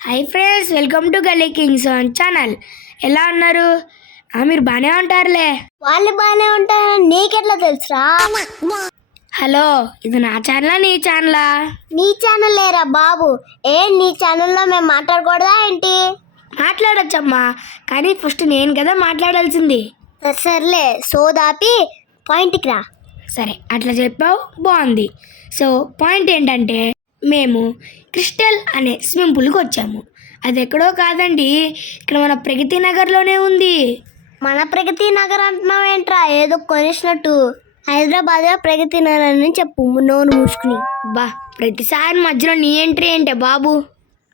Hi friends welcome to Galli kings on channel ఎలా ఉన్నారు? మీరు బాగానే ఉంటారులే. వాళ్ళు బాగానే ఉంటారు. నీకెట్లా తెలుసురా? హలో ఇది నా ఛానలా నీ ఛానలా నీ ఛానల్ లేరా బాబు? ఏ నీ ఛానల్లో మేము మాట్లాడకూడదా ఏంటి? మాట్లాడొచ్చమ్మా కానీ ఫస్ట్ నేను కదా మాట్లాడాల్సింది. సరే, సర్లే సోదాపి పాయింట్కి రా. సరే అట్లా చెప్పావు బాగుంది. సో పాయింట్ ఏంటంటే మేము క్రిస్టల్ అనే స్విమ్మింగ్ పూల్కి వచ్చాము. అది ఎక్కడో కాదండి ఇక్కడ మన ప్రగతి నగర్లోనే ఉంది. మన ప్రగతి నగర్ అంటున్నావు ఏంట్రా? ఏదో కొనేసినట్టు. హైదరాబాద్లో ప్రగతి నగర్ అని చెప్పు నోరు మూసుకుని. బా ప్రతిసారి మధ్యలో నీ ఎంట్రీ ఏంటే బాబు?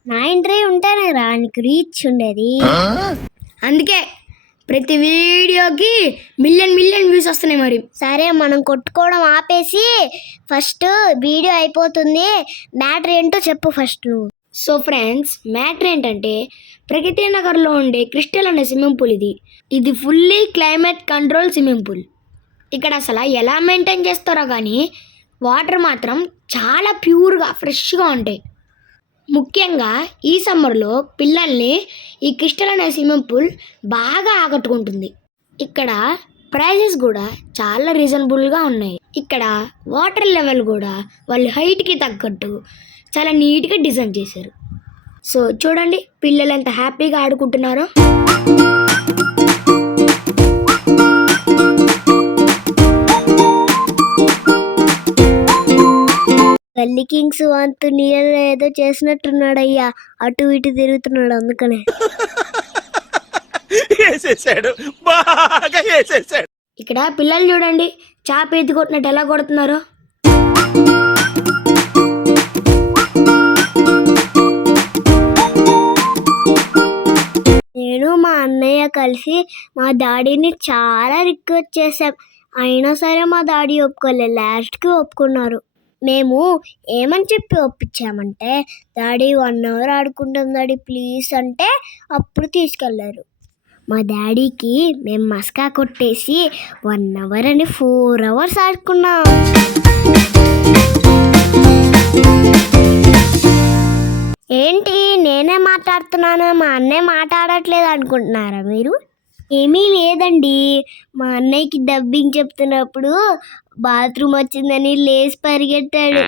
నా ఎంట్రీ ఉంటేనే రా నీకు రీచ్ ఉండేది. అందుకే ప్రతి వీడియోకి మిలియన్ మిలియన్ వ్యూస్ వస్తున్నాయి మరి. సరే మనం కొట్టుకోవడం ఆపేసి ఫస్ట్ వీడియో అయిపోతుంది. మ్యాటర్ ఏంటో చెప్పు ఫస్ట్ నువ్వు. సో ఫ్రెండ్స్ మ్యాటర్ ఏంటంటే ప్రగతి నగర్లో ఉండే క్రిస్టల్ అనే స్విమ్మింగ్ పూల్ ఇది. ఇది fully climate control swimming pool. ఇక్కడ అసలు ఎలా మెయింటైన్ చేస్తారో కానీ వాటర్ మాత్రం చాలా ప్యూర్గా ఫ్రెష్గా ఉంటాయి. ముఖ్యంగా ఈ సమ్మర్లో పిల్లల్ని ఈ క్రిస్టల్ అనే స్విమ్మింగ్ పూల్ బాగా ఆకట్టుకుంటుంది. ఇక్కడ ప్రైజెస్ కూడా చాలా రీజనబుల్గా ఉన్నాయి. ఇక్కడ వాటర్ లెవెల్ కూడా వాళ్ళ హైట్కి తగ్గట్టు చాలా నీట్గా డిజైన్ చేశారు. సో చూడండి పిల్లలు ఎంత హ్యాపీగా ఆడుకుంటున్నారో. గల్లీ కింగ్స్ వంతు నీళ్ళు ఏదో చేసినట్టున్నాడు అయ్యా అటు ఇటు తిరుగుతున్నాడు అందుకనే. వేసేసాడు. బాగా వేసేసాడు. ఇక్కడ పిల్లలు చూడండి. చాప ఎత్తి కొట్టినట్టు ఎలా కొడుతున్నారో. నేను మా అన్నయ్య కలిసి మా డాడీని చాలా రిక్వెస్ట్ చేశాం. అయినా సరే మా డాడీ ఒప్పుకోలేదు లాస్ట్కి ఒప్పుకున్నారు. మేము ఏమని చెప్పి ఒప్పించామంటే డాడీ వన్ అవర్ ఆడుకుంటాం డాడీ ప్లీజ్ అంటే అప్పుడు తీసుకెళ్ళారు మా డాడీకి మేము మస్కా కొట్టేసి వన్ అవర్ అని ఫోర్ అవర్స్ ఆడుకున్నాం. ఏంటి? నేనే మాట్లాడుతున్నాను? మా అన్నయ్య మాట్లాడట్లేదు అనుకుంటున్నారా మీరు? ఏమీ లేదండి. మా అన్నయ్యకి డబ్బింగ్ చెప్తున్నప్పుడు బాత్రూమ్ వచ్చిందని లేచి పరిగెట్టాడు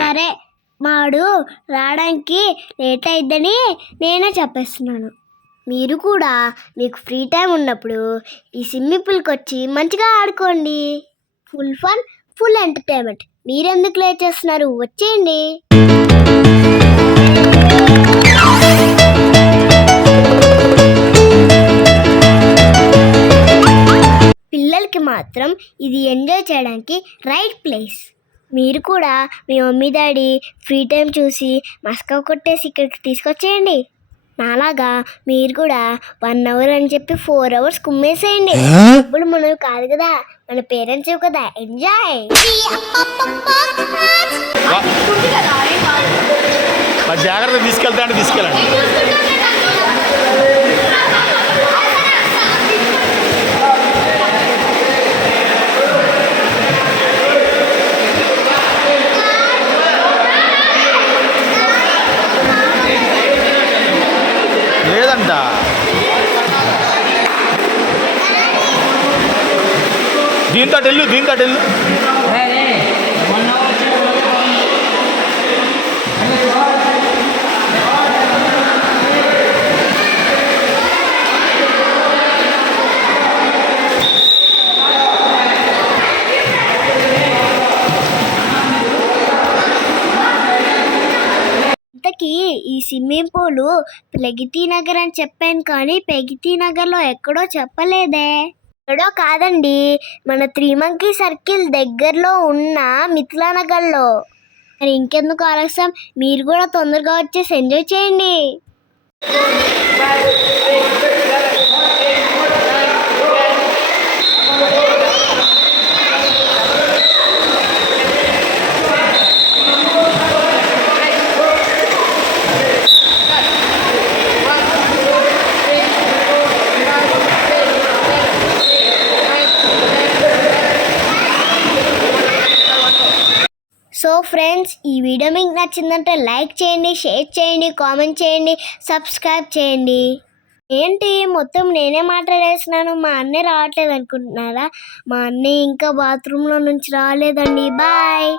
సరే మాడు రావడానికి లేట్ అయిద్దని నేనే చెప్పేస్తున్నాను. మీరు కూడా మీకు ఫ్రీ టైం ఉన్నప్పుడు ఈ స్విమ్మింగ్ పూల్కి వచ్చి మంచిగా ఆడుకోండి. Full fun full entertainment. మీరెందుకు లేట్ చేస్తున్నారు? వచ్చేయండి. మాత్రం ఇది ఎంజాయ్ చేయడానికి రైట్ ప్లేస్. మీరు కూడా మీ మమ్మీ డాడీ ఫ్రీ టైం చూసి మస్కా కొట్టేసి ఇక్కడికి తీసుకొచ్చేయండి. నాలాగా మీరు కూడా వన్ అవర్ అని చెప్పి ఫోర్ అవర్స్ కుమ్మేసేయండి. ఇప్పుడు మనం కాదు కదా మన పేరెంట్స్ కదా. ఎంజాయ్! జాగ్రత్త తీసుకెళ్తా అంటే తీసుకెళ్ళండి. లేదంట. దీంతో వెళ్ళు దీంతో వెళ్ళు. స్విమ్మింగ్ పూల్ ప్రగతి నగర్ అని చెప్పాను కానీ ప్రగతి నగర్లో ఎక్కడో చెప్పలేదే. ఎక్కడో కాదండి. మన త్రిమంకి సర్కిల్ దగ్గరలో ఉన్న మిథిలా నగర్లో. మరి ఇంకెందుకు ఆలస్యం? మీరు కూడా తొందరగా వచ్చేసి ఎంజాయ్ చేయండి. సో ఫ్రెండ్స్ ఈ వీడియో మీకు నచ్చిందంటే లైక్ చేయండి షేర్ చేయండి కామెంట్ చేయండి సబ్స్క్రైబ్ చేయండి. ఏంటి మొత్తం నేనే మాట్లాడేస్తున్నాను మా అన్నయ్య రావట్లేదు అనుకుంటున్నారా? మా అన్నయ్య ఇంకా బాత్రూంలో నుంచి రాలేదండి. బాయ్.